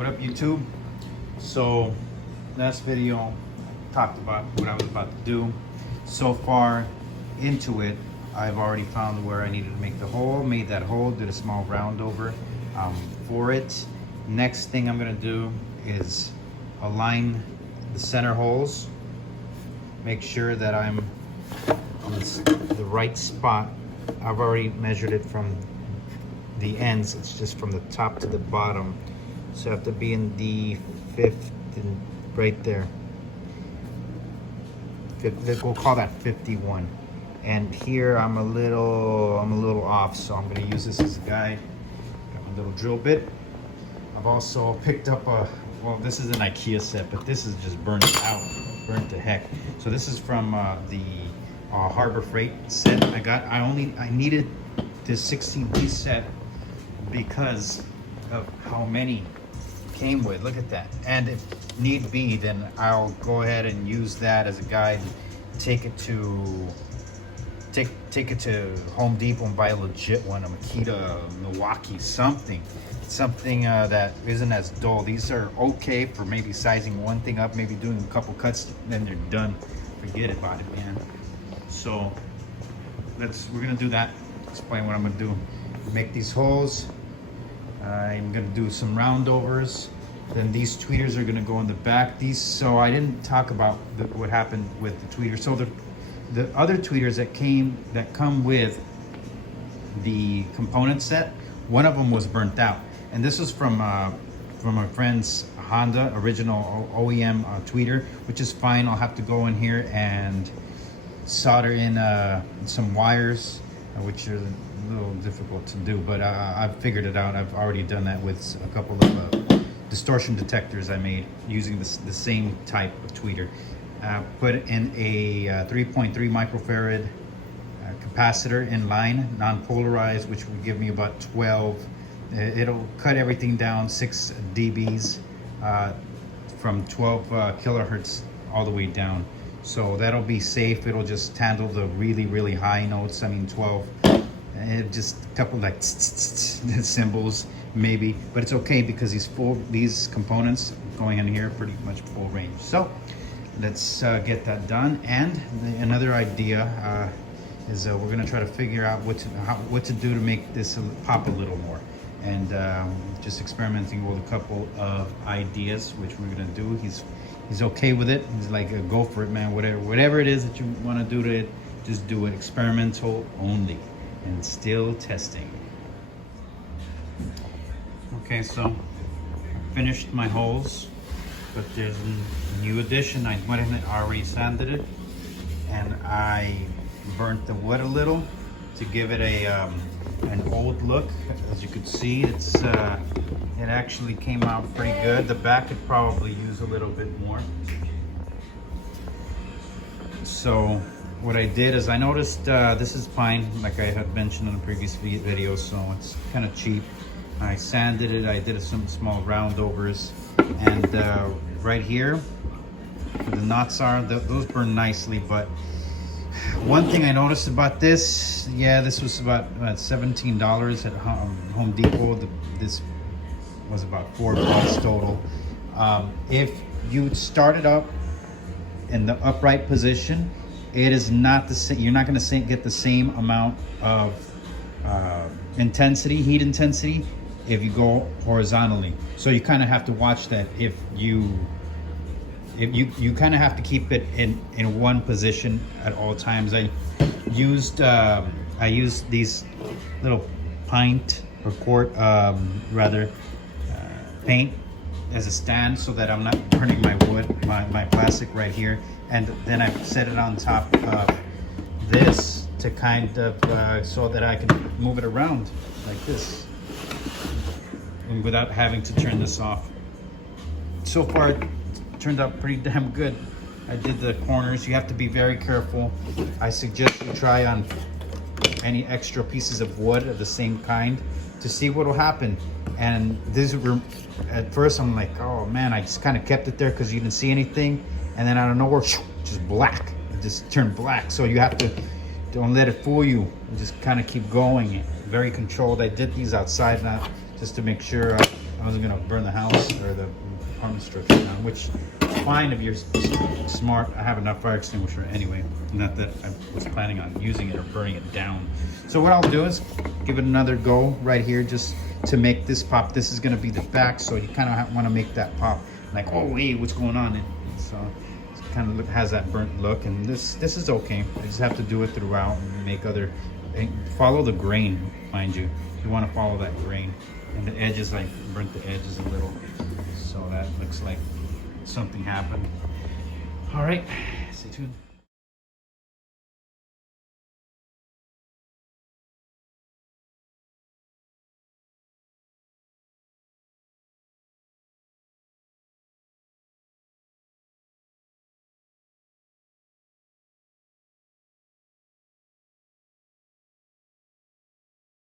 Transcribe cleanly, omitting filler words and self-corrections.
What up, YouTube? So last video talked about what I was about to do. So far into it, I've already found where I needed to make the hole, made that hole, did a small round over for it. Next thing I'm gonna do is align the center holes, make sure that I'm on the right spot. I've already measured it from the ends, it's just from the top to the bottom. So I have to be in the fifth, and right there. We'll call that 51. And here I'm a little off, so I'm gonna use this as a guide. Got my little drill bit. I've also picked up well, this is an IKEA set, but this is just burnt to heck. So this is from the Harbor Freight set I got. I needed this 16-piece set because of how many came with. Look at that. And if need be, then I'll go ahead and use that as a guide. Take it to Home Depot and buy a legit one, a Makita, Milwaukee, something that isn't as dull. These are okay for maybe sizing one thing up, maybe doing a couple cuts, then they're done. Forget about it, man. So we're gonna do that. Explain what I'm gonna do. Make these holes. I'm gonna do some roundovers. Then these tweeters are gonna go in the back. So I didn't talk about what happened with the tweeters. So the other tweeters that come with the component set, one of them was burnt out, and this was from my friend's Honda original OEM tweeter, which is fine. I'll have to go in here and solder in some wires, which are a little difficult to do, but I've figured it out. I've already done that with a couple of distortion detectors I made using the same type of tweeter. Put in a 3.3 microfarad capacitor in line, non-polarized, which will give me about 12. It'll cut everything down 6 dBs from 12 kilohertz all the way down. So that'll be safe. It'll just handle the really high notes. I mean 12. And just a couple like symbols maybe, but it's okay because these components going in here pretty much full range. So let's get that done. And another idea is we're gonna try to figure out what to do to make this pop a little more. And just experimenting with a couple of ideas, which we're gonna do. He's okay with it. He's like, go for it, man. Whatever it is that you want to do to it, just do it. Experimental only, and still testing. Okay, so I finished my holes, but there's a new addition. I went in and already sanded it, and I burnt the wood a little to give it an old look. As you could see, it actually came out pretty good. The back could probably use a little bit more. So what I did is I noticed this is pine, like I had mentioned in the previous video, so it's kind of cheap. I sanded it. I did some small roundovers, and right here where the knots are, those burn nicely. But one thing I noticed about this, this was about $17 at Home Depot. This was about $4 total. If you start it up in the upright position, it is not the same. You're not going to get the same amount of heat intensity, if you go horizontally. So you kind of have to watch that. If you kind of have to keep it in one position at all times. I used these little pint or quart paint as a stand, so that I'm not burning my wood, my plastic right here. And then I set it on top of this to kind of so that I can move it around like this, and without having to turn this off. So far it turned out pretty damn good. I did the corners. You have to be very careful. I suggest you try on any extra pieces of wood of the same kind to see what will happen. And these were, at first I'm like, oh man, I just kind of kept it there because you didn't see anything, and then out of nowhere, just black. It just turned black. So you have to, don't let it fool you. You just kind of keep going. Very controlled. I did these outside now just to make sure I wasn't gonna burn the house or the apartment structure down, which fine if you're smart. I have enough fire extinguisher anyway. Not that I was planning on using it or burning it down. So what I'll do is give it another go right here just to make this pop. This is gonna be the back, so you kind of want to make that pop. Like, oh wait, what's going on? And so it kind of has that burnt look, and this is okay. I just have to do it throughout and make other. And follow the grain, mind you. You want to follow that grain, and the edges, like burnt the edges a little, so that looks like something happened. All right, stay tuned.